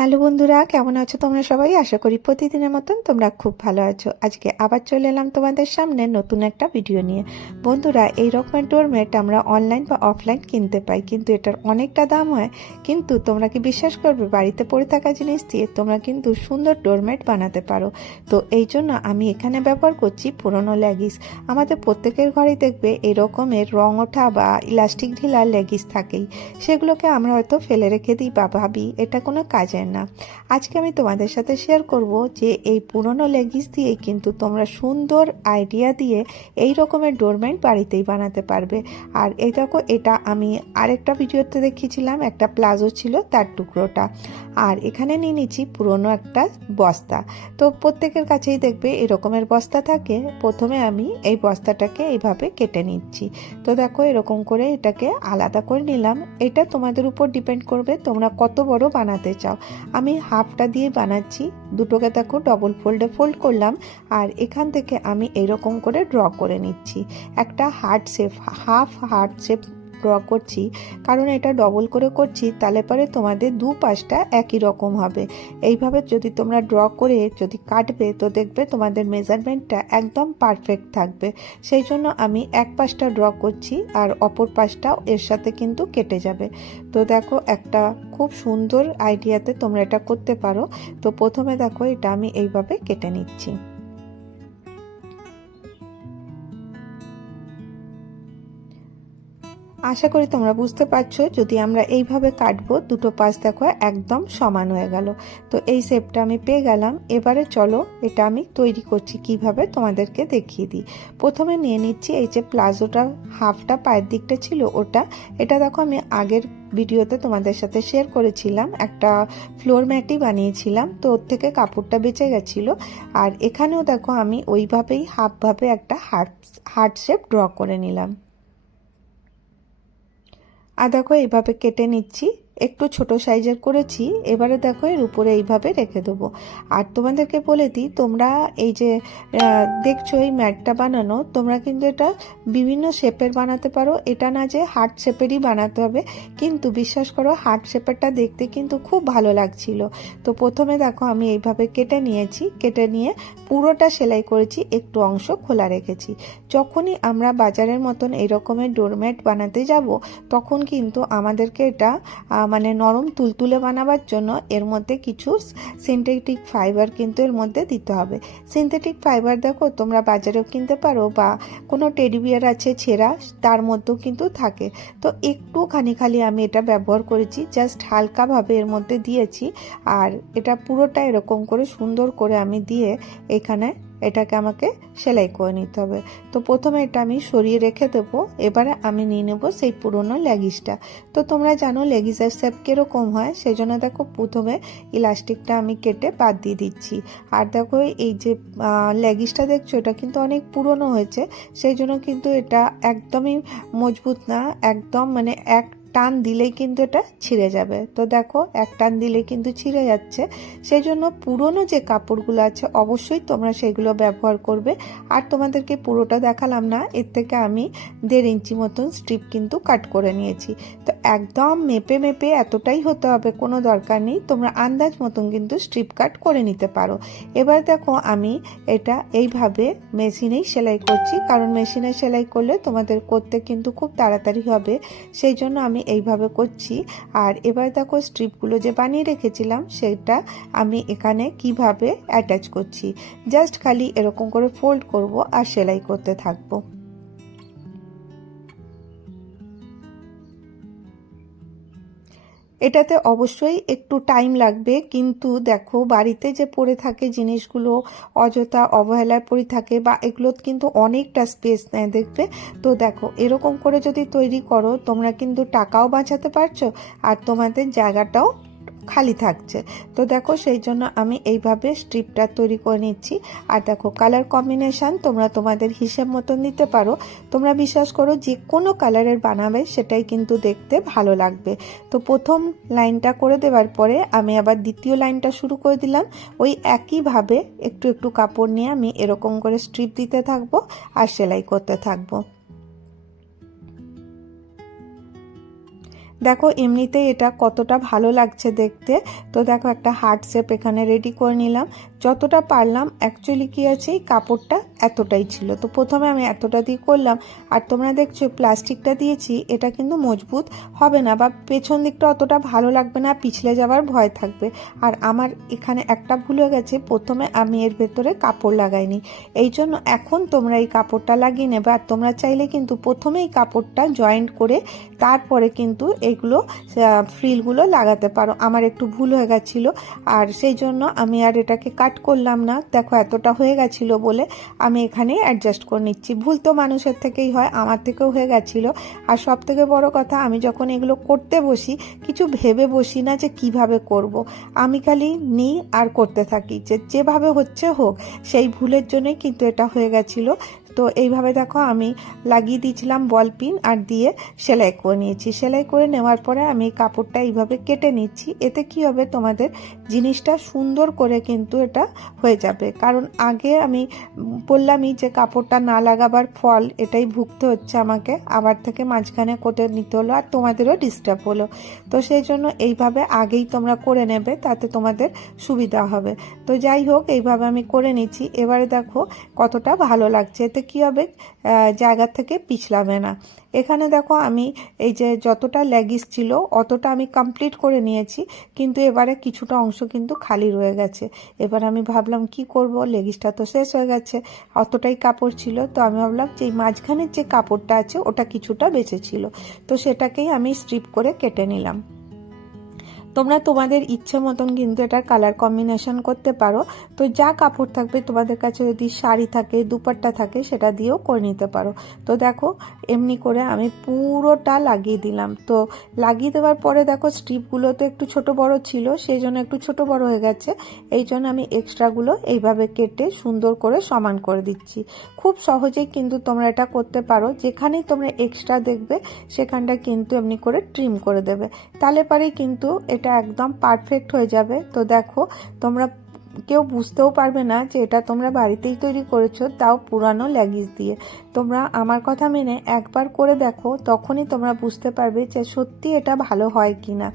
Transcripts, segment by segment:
Hello বন্ধুরা, কেমন আছো তোমরা সবাই? আশা করি প্রতিদিনের মতন তোমরা খুব ভালো আছো। আজকে আবার চলে এলাম তোমাদের সামনে নতুন একটা ভিডিও নিয়ে। বন্ধুরা, এই রকমের ডোরমেট আমরা অনলাইন বা অফলাইন কিনতে পাই, কিন্তু এটার অনেকটা দাম হয়। কিন্তু তোমরা কি বিশ্বাস করবে, বাড়িতে পড়ে থাকা জিনিস দিয়ে তোমরা কিন্তু সুন্দর ডোরমেট বানাতে পারো। তো এই জন্য আমি এখানে ব্যবহার করছি পুরনো লেগিস। আমাদের প্রত্যেকের ঘরেই দেখবে এই রকমের রং ওঠা বা ইলাস্টিক ঢিলা লেগিস থাকেই। সেগুলোকে আমরা হয়তো ফেলে রেখে দিই বা ভাবি, এটা কোনো কাজের না। আজকে আমি তোমাদের সাথে শেয়ার করব যে এই পুরনো লেগিস দিয়ে কিন্তু তোমরা সুন্দর আইডিয়া দিয়ে এই রকমের ডোরমেট বাড়িতেই বানাতে পারবে। আর এই দেখো, এটা আমি আরেকটা ভিডিওতে দেখিয়েছিলাম, একটা প্লাজো ছিল তার টুকরোটা। আর এখানে নিয়ে নিচ্ছি পুরনো একটা বস্তা। তো প্রত্যেকের কাছেই দেখবে এরকমের বস্তা থাকে। প্রথমে আমি এই বস্তাটাকে এইভাবে কেটে নিচ্ছি। তো দেখো, এরকম করে এটাকে আলাদা করে নিলাম। এটা তোমাদের উপর ডিপেন্ড করবে তোমরা কত বড় বানাতে চাও। আমি হাফটা দিয়ে বানাচ্ছি, দুটোকে তাকে ডবল ফোল্ডে ফোল্ড করলাম, আর এখান থেকে আমি এরকম করে ড্র করে নিচ্ছি। একটা heart shape half heart shape draw করছি। কারণ এটা ডবল করে করছি, তাহলে পরে তোমাদের দু পাশটা একই রকম হবে। এইভাবে যদি তোমরা ড্র করে যদি কাটবে, তো দেখবে তোমাদের মেজারমেন্টটা একদম পারফেক্ট থাকবে। সেই জন্য আমি এক পাশটা ড্র করছি আর অপর পাশটাও এর সাথে কিন্তু কেটে যাবে। তো দেখো একটা খুব সুন্দর আইডিয়াতে তোমরা এটা করতে পারো। তো প্রথমে দেখো এটা আমি এইভাবে কেটে নিচ্ছি। আশা করি তোমরা বুঝতে পারছ, যদি আমরা এইভাবে কাটবো, দুটো পাশ দেখো, একদম সমান হয়ে গেল। তো এই শেপটা আমি পেয়ে গেলাম। এবারে চলো, এটা আমি তৈরি করছি কীভাবে তোমাদেরকে দেখিয়ে দিই। প্রথমে নিয়ে নিচ্ছি এই যে প্লাজোটা, হাফটা পায়ের দিকটা ছিল ওটা। এটা দেখো, আমি আগের ভিডিওতে তোমাদের সাথে শেয়ার করেছিলাম। একটা ফ্লোর ম্যাটই বানিয়েছিলাম, তো ওর থেকে কাপড়টা বেঁচে গেছিল। আর এখানেও দেখো, আমি ওইভাবেই, হাফভাবে একটা হার্ট হার্ট শেপ ড্র করে নিলাম। আর করে এইভাবে কেটে নিচ্ছি। একটু ছোট সাইজের করেছি, এবারে দেখো এর উপরে এইভাবে রেখে দেবো। আর তোমাদেরকে বলে দিই, তোমরা এই যে দেখছ এই ম্যাটটা বানানো, তোমরা কিন্তু এটা বিভিন্ন শেপের বানাতে পারো। এটা না যে হার্ট শেপেরই বানাতে হবে, কিন্তু বিশ্বাস করো হার্ট শেপেরটা দেখতে কিন্তু খুব ভালো লাগছিল। তো প্রথমে দেখো আমি এইভাবে কেটে নিয়েছি, কেটে নিয়ে পুরোটা সেলাই করেছি, একটু অংশ খোলা রেখেছি। যখনই আমরা বাজারের মতন এই রকমের ডোরম্যাট বানাতে যাব, তখন কিন্তু আমাদেরকে এটা মানে নরম তুলতুলে বানাবার জন্য এর মধ্যে কিছু সিনথেটিক ফাইবার কিন্তু এর মধ্যে দিতে হবে। সিনথেটিক ফাইবার দেখো, তোমরা বাজারেও কিনতে পারো বা কোনো টেডি বিয়ার আছে, ছেঁড়া, তার মধ্যেও কিন্তু থাকে। তো একটুখানি খালি আমি এটা ব্যবহার করেছি জাস্ট হালকাভাবে এর মধ্যে দিয়েছি। আর এটা পুরোটা এরকম করে সুন্দর করে আমি দিয়ে এখানে এটাকে আমাকে সেলাই করে নিতে হবে। তো প্রথমে এটা আমি সরিয়ে রেখে দেবো। এবারে আমি নিয়ে নেব সেই পুরনো লেগিসটা। তো তোমরা জানো লেগিসের শেপ কীরকম হয়? সেই জন্য দেখো প্রথমে ইলাস্টিকটা আমি কেটে বাদ দিয়ে দিচ্ছি। আর দেখো এই যে লেগিসটা দেখছ, এটা কিন্তু অনেক পুরনো হয়েছে। সেই জন্য কিন্তু এটা একদমই মজবুত না। একদম মানে এক টান দিলেই কিন্তু এটা ছিঁড়ে যাবে। তো দেখো, এক টান দিলে কিন্তু ছিঁড়ে যাচ্ছে। সেই জন্য পুরনো যে কাপড়গুলো আছে, অবশ্যই তোমরা সেগুলো ব্যবহার করবে। আর তোমাদেরকে পুরোটা দেখালাম না, এর থেকে আমি দেড় ইঞ্চি মতন স্ট্রিপ কিন্তু কাট করে নিয়েছি। তো একদম মেপে মেপে এতটাই হতে হবে, কোনো দরকার নেই। তোমরা আন্দাজ মতন কিন্তু স্ট্রিপ কাট করে নিতে পারো। এবার দেখো, আমি এটা এইভাবে মেশিনেই সেলাই করছি। কারণ মেশিনে সেলাই করলে তোমাদের করতে কিন্তু খুব তাড়াতাড়ি হবে। সেই জন্য আমি এইভাবে করছি। আর এবার দেখো স্ট্রিপগুলো যে বানিয়ে রেখেছিলাম, সেটা আমি এখানে কীভাবে অ্যাটাচ করছি? জাস্ট খালি এরকম করে ফোল্ড করব আর সেলাই করতে থাকব। এটাতে অবশ্যই একটু টাইম লাগবে। কিন্তু দেখো, বাড়িতে যে পড়ে থাকে জিনিসগুলো, অযথা অবহেলায় পরে থাকে বা এগুলো কিন্তু অনেকটা স্পেস নেয় দেখবে। তো দেখো, এরকম করে যদি তৈরি করো, তোমরা কিন্তু টাকাও বাঁচাতে পারছ আর তোমাদের জায়গাটাও খালি থাকছে। তো দেখো সেই জন্য আমি এইভাবে স্ট্রিপটা তৈরি করে নিচ্ছি। আর দেখো কালার কম্বিনেশন তোমরা তোমাদের হিসেব মতন নিতে পারো। তোমরা বিশ্বাস করো যে কোনো কালারের বানাবে সেটাই কিন্তু দেখতে ভালো লাগবে। তো প্রথম লাইনটা করে দেওয়ার পরে আমি আবার দ্বিতীয় লাইনটা শুরু করে দিলাম। ওই একইভাবে একটু একটু কাপড় নিয়ে আমি এরকম করে স্ট্রিপ দিতে থাকব আর সেলাই করতে থাকব। দেখো এমনিতেই এটা কতটা ভালো লাগছে দেখতে। তো দেখো, একটা হার্ট শেপ এখানে রেডি করে নিলাম। যতটা পারলাম অ্যাকচুয়ালি কি আছে, এই কাপড়টা এতটাই ছিল। তো প্রথমে আমি এতটা দিয়ে করলাম। আর তোমরা দেখছ প্লাস্টিকটা দিয়েছি, এটা কিন্তু মজবুত হবে না বা পেছন দিকটা অতটা ভালো লাগবে না, পিছলে যাওয়ার ভয় থাকবে। আর আমার এখানে একটা ভুল হয়ে গেছে, প্রথমে আমি এর ভেতরে কাপড় লাগাইনি। এই জন্য এখন তোমরা এই কাপড়টা লাগিয়ে নেবে। আর তোমরা চাইলে কিন্তু প্রথমে এই কাপড়টা জয়েন্ট করে, তারপরে কিন্তু এগুলো ফ্রিলগুলো লাগাতে পারো। আমার একটু ভুল হয়ে গেছিল, আর সেই জন্য আমি আর এটাকে কাট করলাম না। দেখো, এতটা হয়ে গেছিল বলে আমি এখানে অ্যাডজাস্ট করে নিচ্ছি। ভুল তো মানুষের থেকেই হয়, আমার থেকেও হয়ে গেছিল। আর সব থেকে বড় কথা, আমি যখন এগুলো করতে বসি, কিছু ভেবে বসি না যে কীভাবে করব। আমি খালি নিই আর করতে থাকি। যে, যেভাবে হচ্ছে হোক, সেই ভুলের জন্যই কিন্তু এটা হয়ে গেছিল। তো এইভাবে দেখো আমি লাগিয়ে দিয়েছিলাম বল পিন আর দিয়ে সেলাই করে নিয়েছি। সেলাই করে নেওয়ার পরে আমি কাপড়টা এইভাবে কেটে নিচ্ছি। এতে কি হবে? তোমাদের জিনিসটা সুন্দর করে কিন্তু এটা হয়ে যাবে। কারণ আগে আমি বললামই যে কাপড়টা না লাগাবার ফল এটাই ভুগতে হচ্ছে আমাকে। আবার থেকে মাঝখানে কোটে নিতে হলো আর তোমাদেরও ডিস্টার্ব হলো। তো সেই জন্য এইভাবে আগেই তোমরা করে নেবে, তাতে তোমাদের সুবিধা হবে। তো যাই হোক, এইভাবে আমি করে নিচ্ছি। এবারে দেখো কতটা ভালো লাগছে। এতে কি হবে? জায়গা থেকে পিছলাবে না। এখানে দেখো আমি এই যে যতটা লেগিস ছিল, অতটা আমি কমপ্লিট করে নিয়েছি, কিন্তু এবারে কিছুটা অংশ কিন্তু খালি রয়ে গেছে। এবার আমি ভাবলাম, কি করব? লেগিসটা তো শেষ হয়ে গেছে। অতটাই কাপড় ছিল, তো আমি ভাবলাম যে মাঝখানের যে কাপড়টা আছে, ওটা কিছুটা বেঁচে ছিল। তো সেটাকেই আমি স্ট্রিপ করে কেটে নিলাম। তোমরা তোমাদের ইচ্ছে মতন কিন্তু এটার কালার কম্বিনেশন করতে পারো। তো যা কাপড় থাকবে তোমাদের কাছে যদি শাড়ি থাকে, দুপাট্টা থাকে, সেটা দিয়েও করে নিতে পারো। তো দেখো, এমনি করে আমি পুরোটা লাগিয়ে দিলাম। তো লাগিয়ে দেওয়ার পরে দেখো স্ট্রিপগুলো তো একটু ছোট বড় ছিল, সেই জন্য একটু ছোট বড় হয়ে গেছে। এই জন্য আমি এক্সট্রাগুলো এইভাবে কেটে সুন্দর করে সমান করে দিচ্ছি। খুব সহজেই কিন্তু তোমরা এটা করতে পারো। যেখানেই তোমরা এক্সট্রা দেখবে, সেখানটা কিন্তু এমনি করে ট্রিম করে দেবে। তাহলে পরেই কিন্তু এটা একদম পারফেক্ট হয়ে যাবে। তো দেখো, তোমরা কেউ বুঝতেও পারবে না যে এটা তোমরা বাড়িতেই তৈরি করেছ তাও পুরানো ল্যাগিস দিয়ে। তোমরা আমার কথা মেনে একবার করে দেখো, তখনই তোমরা বুঝতে পারবে যে সত্যি এটা ভালো হয় কি না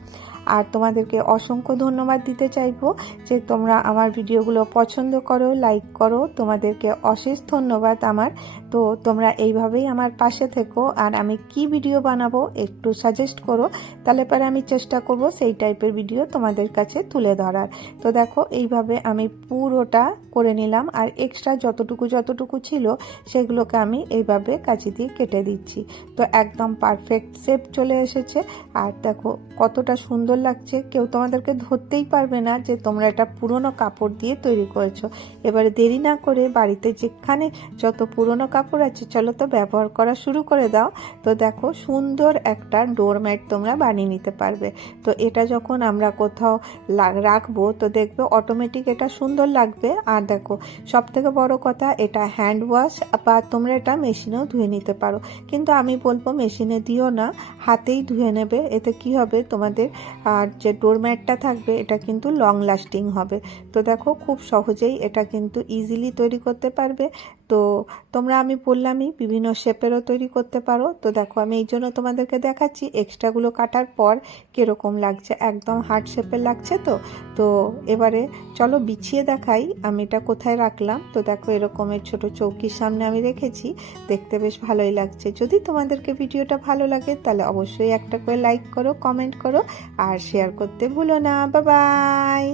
আর তোমাদেরকে অসংখ্য ধন্যবাদ দিতে চাইব যে তোমরা আমার ভিডিওগুলো পছন্দ করো লাইক করো। তোমাদেরকে অশেষ ধন্যবাদ আমার। তো তোমরা এইভাবেই আমার পাশে থেকো আর আমি কি ভিডিও বানাবো একটু সাজেস্ট করো। তাহলে পরে আমি চেষ্টা করব সেই টাইপের ভিডিও তোমাদের কাছে তুলে ধরার। তো দেখো, এইভাবে আমি পুরোটা করে নিলাম আর এক্সট্রা যতটুকু যতটুকু ছিল সেগুলোকে আমি এইভাবে কাঁচি দিয়ে কেটে দিচ্ছি। তো একদম পারফেক্ট শেপ চলে এসেছে। আর দেখো, কতটা সুন্দর লাগছে। কেউ তোমাদেরকে ধরতেই পারবে না যে তোমরা এটা পুরনো কাপড় দিয়ে তৈরি করেছ। এবারে দেরি না করে বাড়িতে যেখানে যত পুরনো কাপড় আছে, চলো তো ব্যবহার করা শুরু করে দাও। তো দেখো, সুন্দর একটা ডোরম্যাট তোমরা বানিয়ে নিতে পারবে। তো এটা যখন আমরা কোথাও রাখব, তো দেখবে অটোমেটিক এটা সুন্দর লাগবে। আর দেখো সব থেকে বড় কথা, এটা হ্যান্ড ওয়াশ বা তোমরা এটা মেশিনেও ধুয়ে নিতে পারো। কিন্তু আমি বলব মেশিনে দিও না, হাতেই ধুয়ে নেবে। এতে কি হবে? তোমাদের আর যে ডোরম্যাটটা থাকবে, এটা কিন্তু লং লাস্টিং হবে। তো দেখো, খুব সহজেই এটা কিন্তু ইজিলি তৈরি করতে পারবে। তো তোমরা আমি বললামই, বিভিন্ন শেপেরও তৈরি করতে পারো। তো দেখো, আমি এই জন্য তোমাদেরকে দেখাচ্ছি এক্সট্রাগুলো কাটার পর কীরকম লাগছে। একদম হার্ট শেপের লাগছে তো? তো এবারে চলো বিছিয়ে দেখাই, আমি এটা কোথায় রাখলাম। তো দেখো এরকমের ছোট চৌকির সামনে আমি রেখেছি। দেখতে বেশ ভালোই লাগছে। যদি তোমাদেরকে ভিডিওটা ভালো লাগে, তাহলে অবশ্যই একটা করে লাইক করো কমেন্ট করো। আর শেয়ার করতে ভুলো না। বাবাই